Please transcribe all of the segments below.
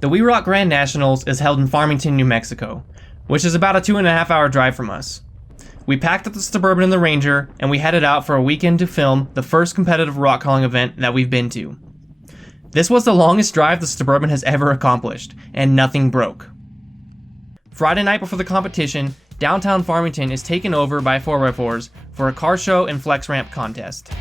The We Rock Grand Nationals is held in Farmington, New Mexico, which is about a 2.5 hour drive from us. We packed up the Suburban and the Ranger, and we headed out for a weekend to film the first competitive rock crawling event that we've been to. This was the longest drive the Suburban has ever accomplished, and nothing broke. Friday night before the competition, downtown Farmington is taken over by 4x4s for a car show and flex ramp contest.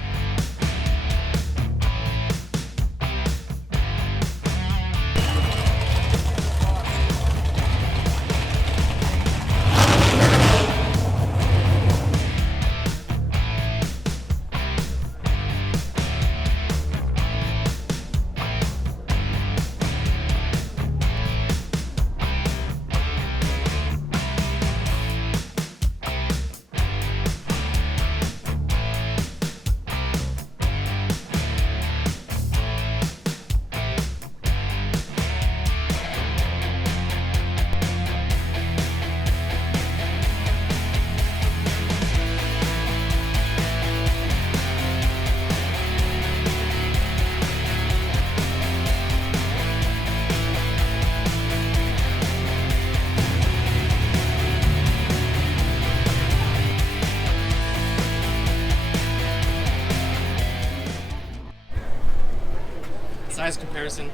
Size comparison.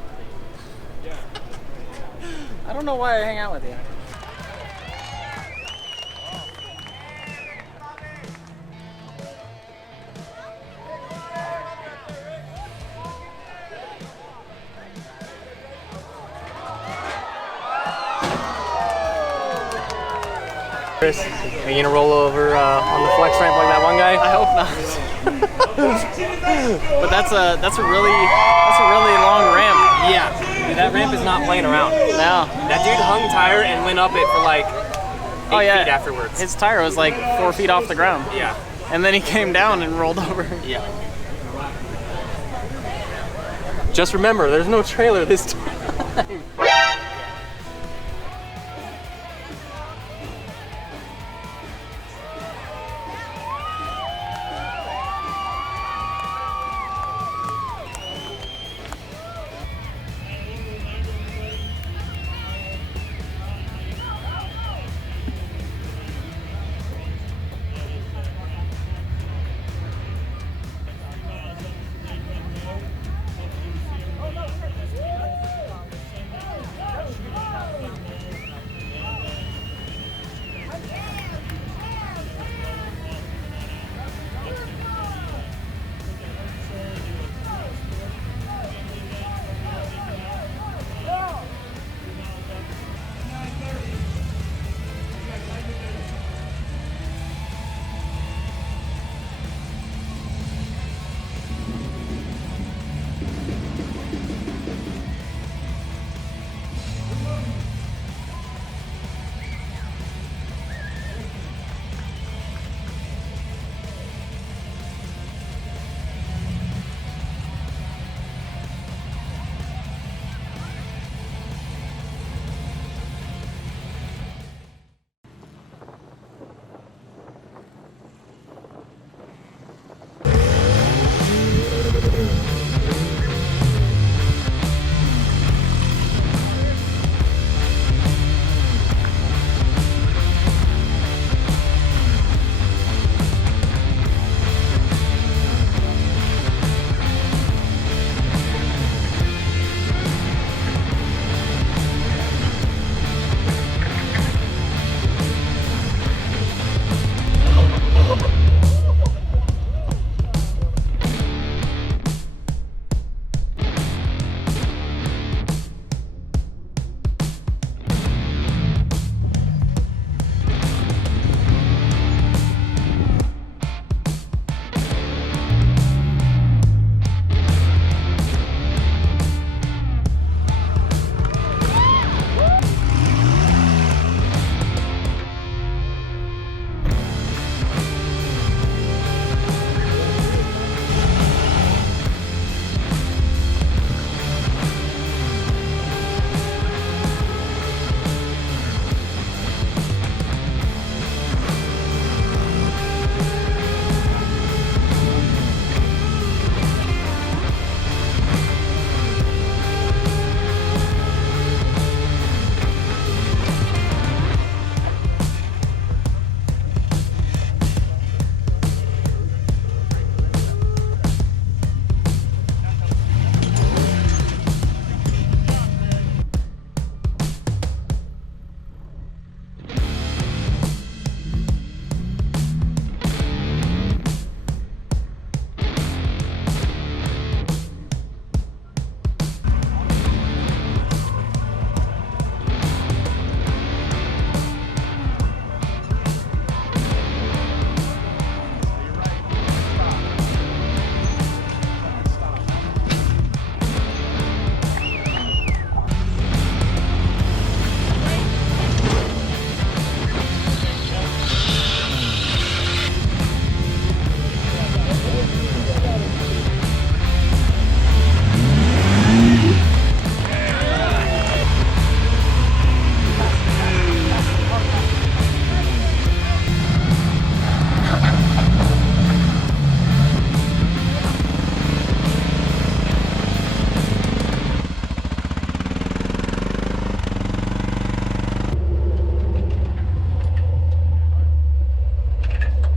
I don't know why I hang out with you. Chris, are you gonna roll over on the flex ramp like that one guy? I hope not. But that's a really long ramp. Yeah. Dude, that ramp is not playing around. No. That dude hung tire and went up it for like 8 feet afterwards. His tire was like 4 feet off the ground. Yeah. And then he came down and rolled over. Yeah. Just remember, there's no trailer this time.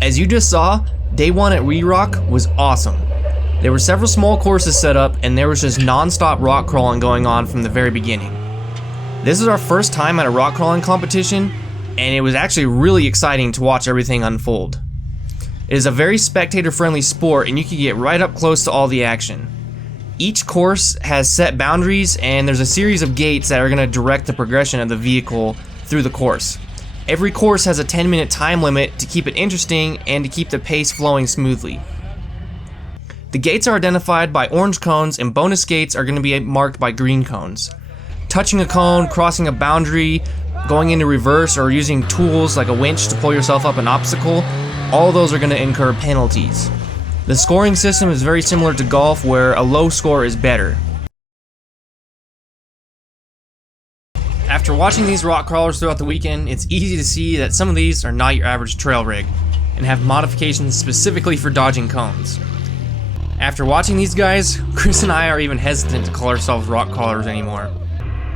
As you just saw, day one at Rock was awesome. There were several small courses set up, and there was just non-stop rock crawling going on from the very beginning. This is our first time at a rock crawling competition, and it was actually really exciting to watch everything unfold. It is a very spectator-friendly sport, and you can get right up close to all the action. Each course has set boundaries, and there's a series of gates that are going to direct the progression of the vehicle through the course. Every course has a 10-minute time limit to keep it interesting and to keep the pace flowing smoothly. The gates are identified by orange cones, and bonus gates are going to be marked by green cones. Touching a cone, crossing a boundary, going into reverse, or using tools like a winch to pull yourself up an obstacle, all those are going to incur penalties. The scoring system is very similar to golf, where a low score is better. After watching these rock crawlers throughout the weekend, it's easy to see that some of these are not your average trail rig, and have modifications specifically for dodging cones. After watching these guys, Chris and I are even hesitant to call ourselves rock crawlers anymore.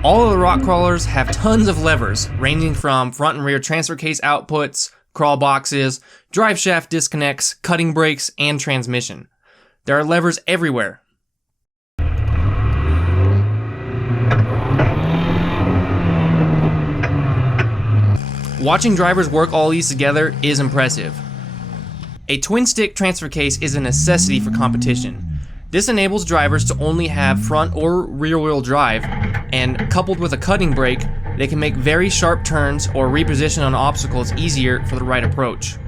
All of the rock crawlers have tons of levers, ranging from front and rear transfer case outputs, crawl boxes, drive shaft disconnects, cutting brakes, and transmission. There are levers everywhere. Watching drivers work all these together is impressive. A twin stick transfer case is a necessity for competition. This enables drivers to only have front or rear wheel drive, and coupled with a cutting brake, they can make very sharp turns or reposition on obstacles easier for the right approach.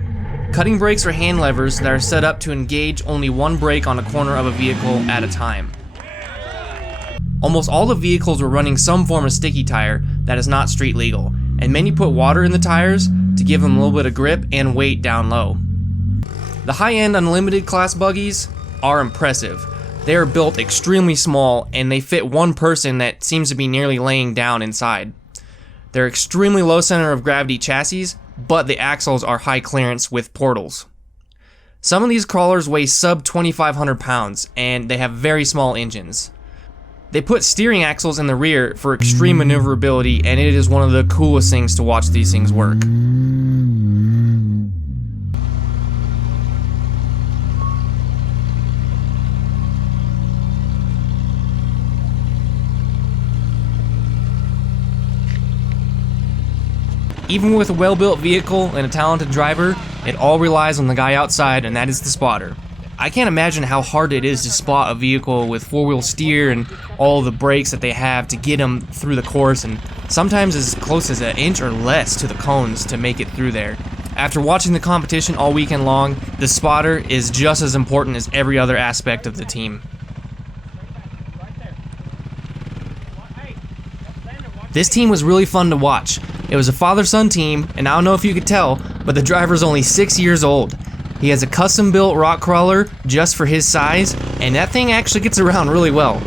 Cutting brakes are hand levers that are set up to engage only one brake on a corner of a vehicle at a time. Almost all the vehicles were running some form of sticky tire that is not street legal, and many put water in the tires to give them a little bit of grip and weight down low. The high-end unlimited class buggies are impressive. They are built extremely small, and they fit one person that seems to be nearly laying down inside. They're extremely low center of gravity chassis, but the axles are high clearance with portals. Some of these crawlers weigh sub 2,500 pounds, and they have very small engines. They put steering axles in the rear for extreme maneuverability, and it is one of the coolest things to watch these things work. Even with a well-built vehicle and a talented driver, it all relies on the guy outside, and that is the spotter. I can't imagine how hard it is to spot a vehicle with four-wheel steer and all the brakes that they have to get them through the course, and sometimes as close as an inch or less to the cones to make it through there. After watching the competition all weekend long, the spotter is just as important as every other aspect of the team. This team was really fun to watch. It was a father-son team, and I don't know if you could tell, but the driver's only 6 years old. He has a custom-built rock crawler just for his size, and that thing actually gets around really well.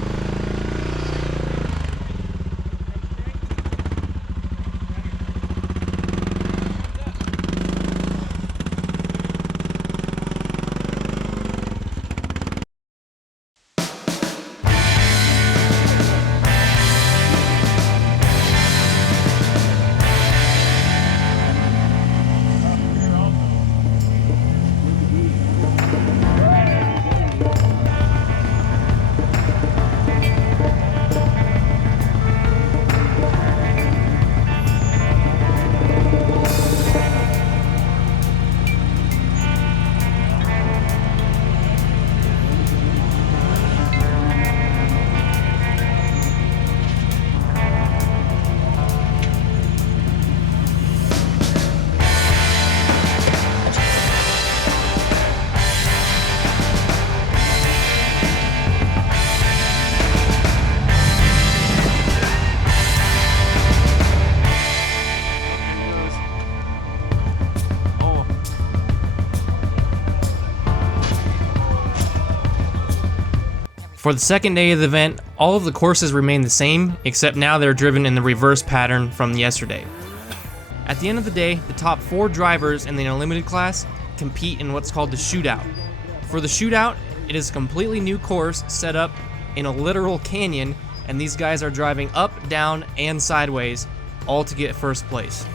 For the second day of the event, all of the courses remain the same, except now they're driven in the reverse pattern from yesterday. At the end of the day, the top 4 drivers in the unlimited class compete in what's called the shootout. For the shootout, it is a completely new course set up in a literal canyon, and these guys are driving up, down, and sideways, all to get first place.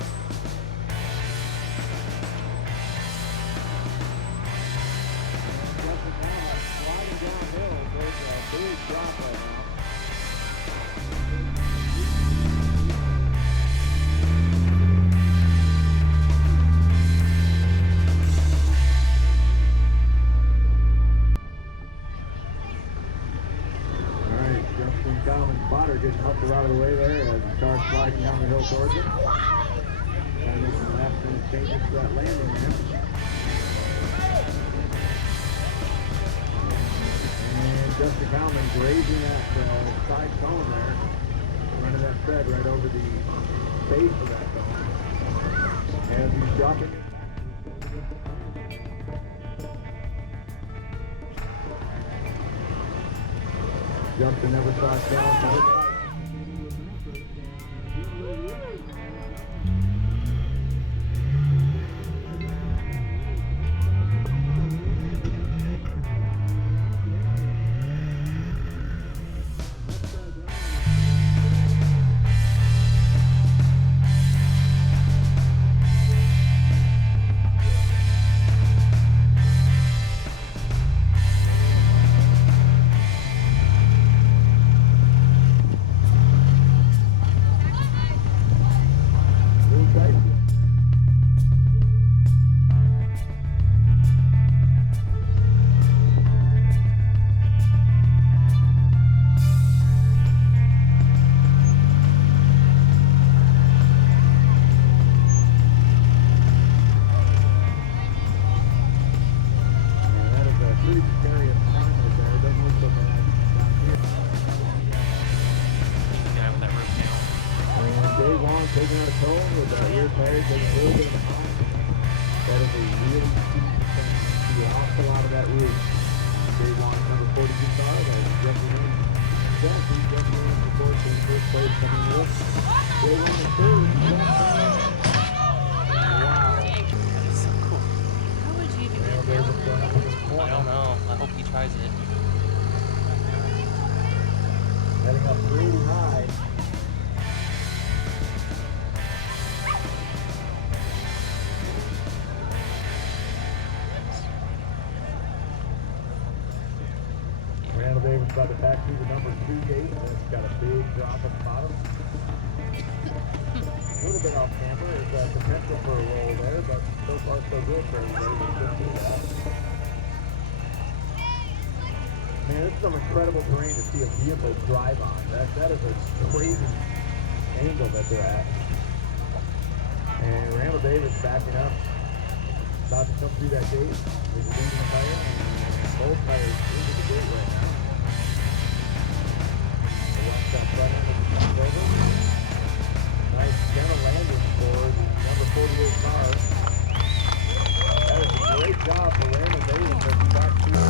coming down the hill towards it. And making last minute changes to that landing ramp. And Justin Bauman grazing that side cone there. Running that tread right over the base of that cone. As he's dropping it. Justin never saw it down. Taking out a cone with the rear tires, taking a little bit of a hop. That is a really steep descent to the awful out of that roof. Day one, number 42 car, that is Jeffrey Williams. He's Jeffrey Williams, of course, in first place coming with. Day one and third, wow. That's so cool. How would you even get down there? I don't know. I hope he tries it. Heading up really high. Randall Davis about to back through the number 2 gate, and it's got a big drop at the bottom. A little bit off camber, there's potential for a roll there, but so far so good for everybody. Man, this is some incredible terrain to see a vehicle drive on. That is a crazy angle that they're at. And Randall Davis backing up, about to come through that gate. He's leading the tire, and both tires into the gate right now. Watch that front end as it comes over. Nice gentle landing for the number 48 car. That is a great job for Randall Davis as he backs through.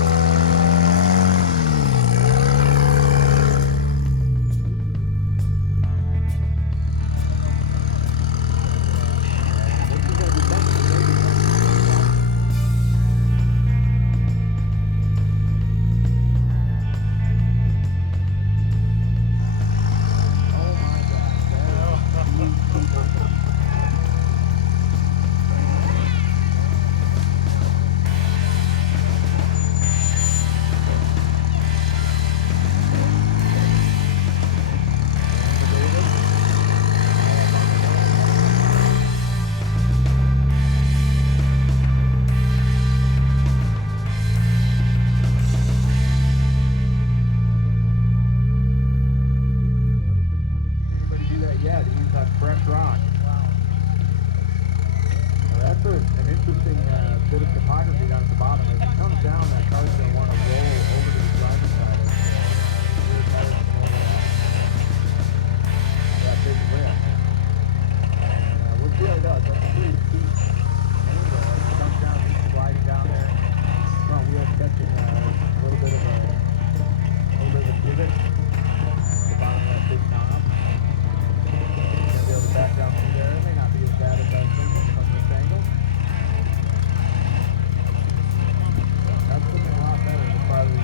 Probably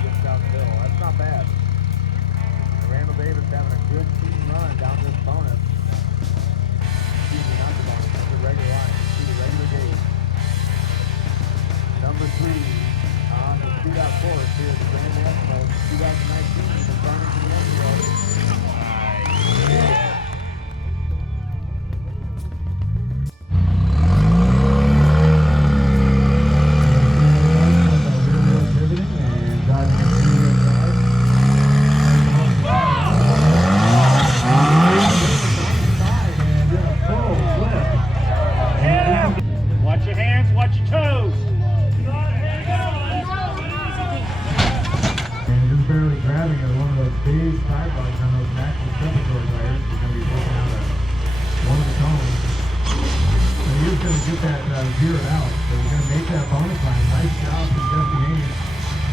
get that zeroed out. So we're going to make that bonus line. Nice job from Jesse Haynes.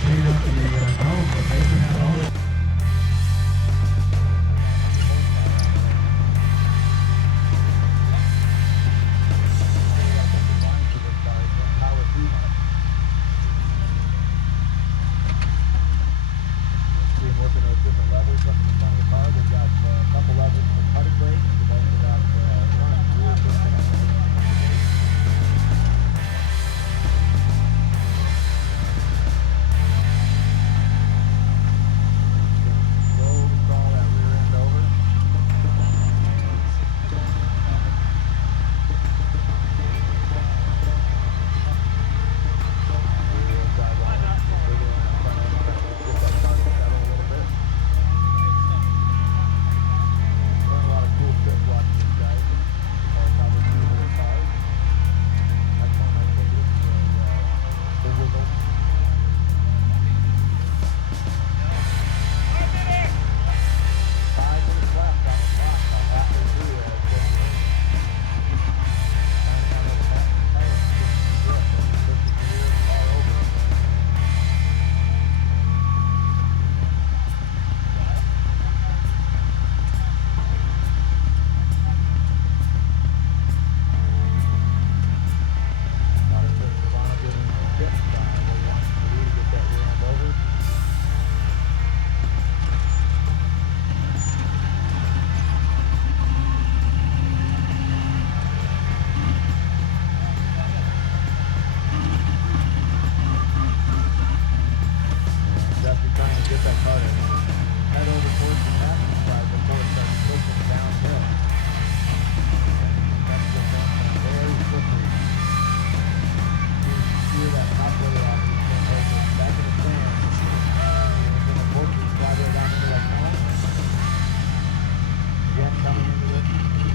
Cleaning up the cone, but making that bonus. Working those different levers up in front of the car. They've got a couple levers for cutting brakes. They've also got front and rear disconnect. Slowly crawl that rear end over. Rear end drive on. Wiggle around the front end. Get that car to settle a little bit. Learn a lot of cool tricks watching these guys. Probably see their cars. That's one of my favorites. The wiggle. 5 minutes left on the clock. About halfway through it. Turning on those back tires. Getting some grip. Pushes the rear car over. Not a trick Savannah giving him some tips on what he wants to do to get that rear end over. Definitely trying to get that car to head over towards the passenger side before it starts pushing downhill. That's the thing, very slippery. You can steer that top layer off these things over back in the sand. And then unfortunately slide right down into that cone. Again, coming into this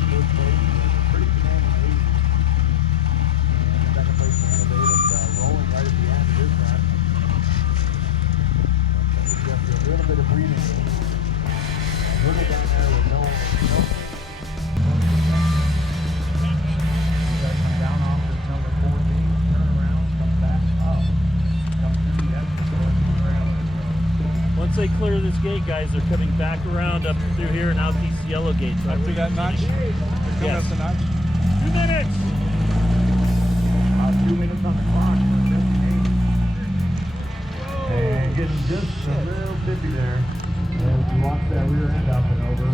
first place is a pretty commanding lead. And second place, Hannah Davis, rolling right at the end of his run. Just a little bit of breathing room. A little down there with no. Down off this number 14, turn around, come back up, come through the exit door to the trailer. Once they clear this gate, guys, they're coming back around up through here and out these yellow gates. Up to that notch? They're coming Yes. up the notch? 2 minutes! 2 minutes on the clock for Jesse Haynes. And getting just a little tippy there. As we watch that rear end up and over a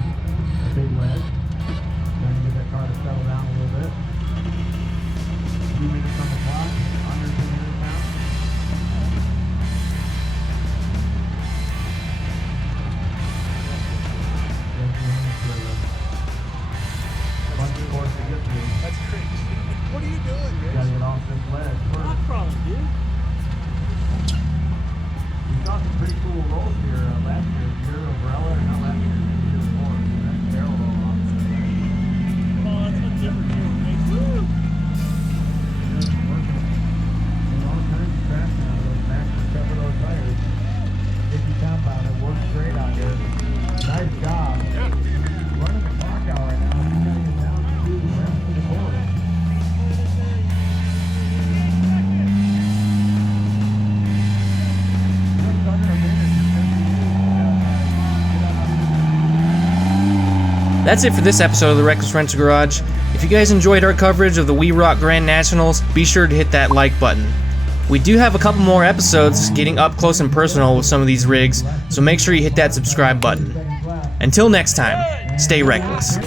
big ledge. Trying to get that car to settle down a little bit. 2 minutes on the clock, under 2 minutes now. Bunch of course to get through. That's crazy. What are you doing, Gotta Rich? get off this ledge Not first. crawling, dude. We saw some pretty cool rolls here last year. Your umbrella, or not last year, the year before. That barrel roll off. Oh, that's what's different here. Woo! Just working. And all kinds of traction out of those Max and cover those tires. 50 compound, it works great out here. Nice job. Running the clock out right now. He's got to get down to the rest of the course. Just under a minute. That's it for this episode of the Reckless Wrench Garage. If you guys enjoyed our coverage of the We Rock Grand Nationals, be sure to hit that like button. We do have a couple more episodes getting up close and personal with some of these rigs, so make sure you hit that subscribe button. Until next time, stay reckless.